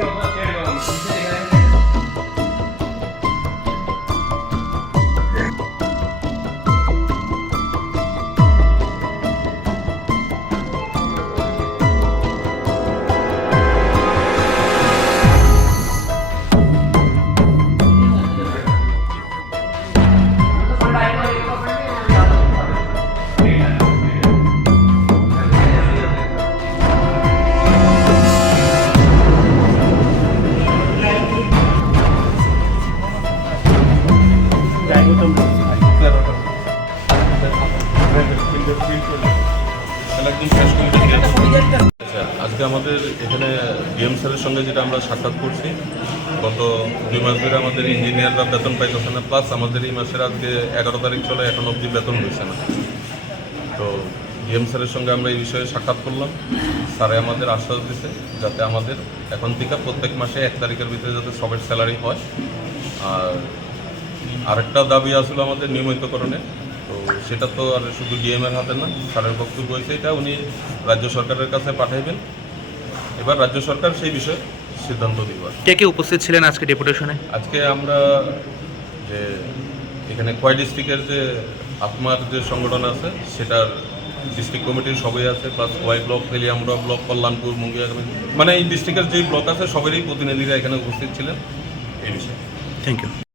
Thank you. আজকে আমাদের এখানে ডিএম স্যারের সঙ্গে যেটা আমরা সাক্ষাৎ করছি, গত দুই মাস ধরে আমাদের ইঞ্জিনিয়াররা বেতন পাইতেছে না প্লাস আমাদের এই মাসের আজকে এগারো তারিখ চলে, এখন অবধি বেতন হয়েছে না। তো ডিএম স্যারের সঙ্গে আমরা এই বিষয়ে সাক্ষাৎ করলাম। স্যারে আমাদের আশ্বাস দিছে যাতে আমাদের এখন থেকে প্রত্যেক মাসে এক তারিখের ভিতরে যাতে সবের স্যালারি হয়। আর আরেকটা দাবি আসলে আমাদের নিয়মিতকরণে তো সেটা তো আর শুধু ডিএম এর হাতে না স্যারের বক্তব্য হয়েছে এটা উনি রাজ্য সরকারের কাছে পাঠাইবেন। এবার রাজ্য সরকার সেই বিষয়ে সিদ্ধান্ত দিবার কে কে উপস্থিত ছিলেন আজকে ডেপুটেশনে? আজকে আমরা যে এখানে কয় ডিস্ট্রিক্টের যে আত্মার যে সংগঠন আছে সেটার ডিস্ট্রিক্ট কমিটির সবাই আছে plus Y block Teliamura block Kalyanpur Mungiya মানে এই ডিস্ট্রিক্টের যেই ব্লক আছে সবারই প্রতিনিধিরা এখানে উপস্থিত ছিলেন এই বিষয়ে। Thank you